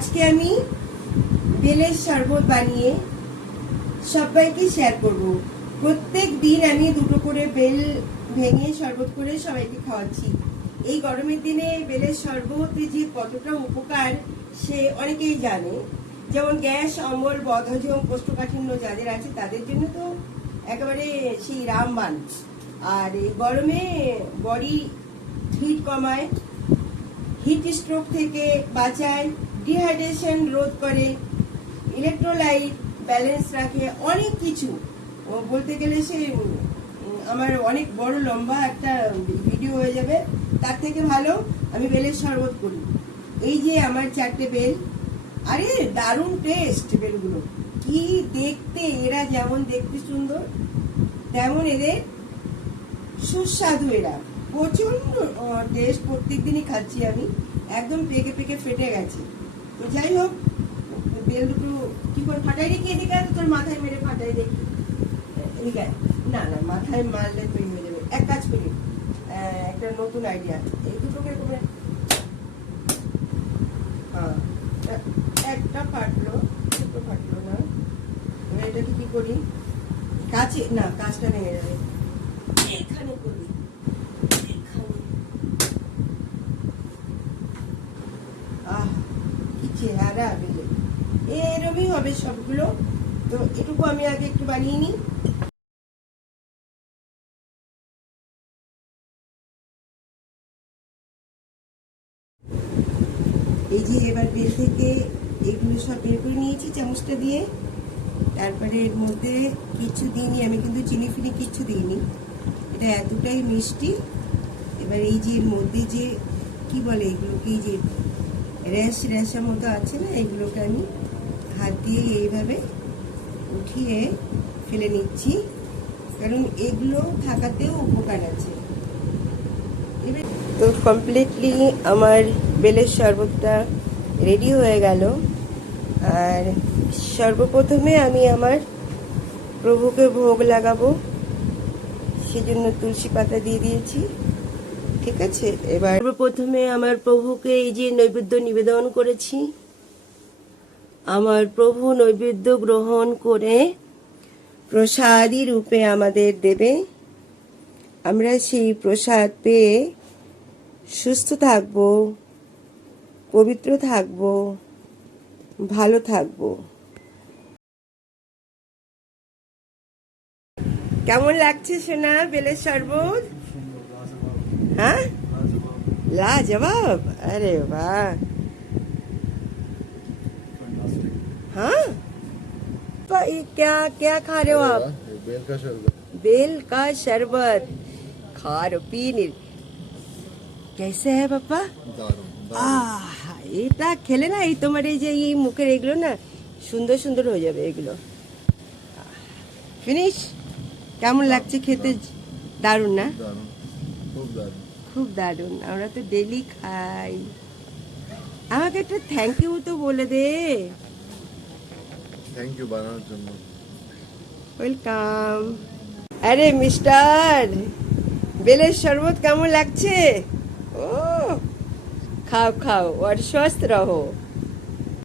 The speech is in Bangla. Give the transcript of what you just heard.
আজকে আমি বেলের শরবত বানিয়ে সবাইকে শেয়ার করব। প্রত্যেক দিন আমি দুটো করে বেল ভেঙে শরবত করে সবাইকে খাওয়াচ্ছি। এই গরমের দিনে বেলের শরবতে যে কতটা উপকার সে অনেকেই জানে। যেমন গ্যাস, অম্বল, বদহজম, কোষ্ঠকাঠিন্য যাদের আছে তাদের জন্য তো একেবারে সেই রামবাণ। আর এই গরমে বডি হিট কমায়, হিট স্ট্রোক থেকে বাঁচায়, ডিহাইড্রেশন রোধ করে, ইলেকট্রোলাইট ব্যালেন্স রাখে, অনেক কিছু বলতে গেলে সে আমার অনেক বড় লম্বা একটা ভিডিও হয়ে যাবে। তার থেকে ভালো আমি বেলের শরবত করি। এই যে আমার 4টে বেল, আরে দারুণ টেস্ট বেলগুলো। কি দেখতে, এরা যেমন দেখতে সুন্দর তেমন এদের সুস্বাদু। এরা প্রচন্ড টেস্ট, প্রত্যেক দিনই খাচ্ছি আমি, একদম পেকে পেকে ফেটে গেছে। তো যাই হোক, বেল দুটো কি করে ফাটাই রেখে এদিকে তোর মাথায় মেরে ফাটাই দেখি। এদিকে না না, মাথায় মারলে তৈরি হয়ে যাবে। এক কাজ করি, একটা নতুন আইডিয়া। এই দুটোকে করে হ্যাঁ, একটা ফাটলো, দুটো ফাটলো না। এটাকে কি করি, কাছে না, কাজটা ভেঙে যাবে। এখানে করি, কি চেহারা বেলে, এরকমই হবে সবগুলো। তো এটুকু আমি আগে একটু বানিয়ে নিই। এই যে এবার বেল থেকে এগুলো সব বের করে নিয়েছি চামচটা দিয়ে। তারপরে এর মধ্যে কিছু দিইনি আমি, কিন্তু চিনি ফিনি কিচ্ছু দিইনি, এটা এতটাই মিষ্টি। এবার এই যে এর মধ্যে যে কি বলে এগুলোকে, এই যে র্যাশা মতো আছে না, এগুলোকে আমি হাত দিয়ে এইভাবে উঠিয়ে ফেলে নিচ্ছি, কারণ এগুলো থাকাতেও উপকার আছে। তো কমপ্লিটলি আমার বেলের শরবতটা রেডি হয়ে গেল। আর সর্বপ্রথমে আমি আমার প্রভুকে ভোগ লাগাবো, সেজন্য তুলসী পাতা দিয়ে দিয়েছি। ঠিক আছে, এবার প্রথমে আমার প্রভুকে এই যে নৈবেদ্য নিবেদন করেছি। আমার প্রভু নৈবেদ্য গ্রহণ করে প্রসাদী রূপে আমাদের দেবে। আমরা সেই প্রসাদ পেয়ে সুস্থ থাকব, পবিত্র থাকব, ভালো থাকব। কেমন লাগছে সোনা বেলের শরবত? हाँ लाजवाब, अरे वाह। हाँ, तो ये क्या क्या खा रहे हो आप? बेल का शरबत। बेल का शरबत खा रहे हो, पी नहीं? कैसे है पापा? এটা খেলে না, এই তোমার এই যে এই মুখের এগুলো না সুন্দর সুন্দর হয়ে যাবে এগুলো। ফিনিশ। কেমন লাগছে খেতে? দারুণ না? খুব দারুণ, খুব দারুণ। আমরা তো ডেলি খাই। আমাকে একটা থ্যাংক ইউ তো বলে দে। থ্যাংক ইউ বানানোর জন্য। ওয়েলকাম। আরে মিস্টার, বেলের শরবত কেমন লাগছে? ও খাও খাও और स्वस्थ रहो।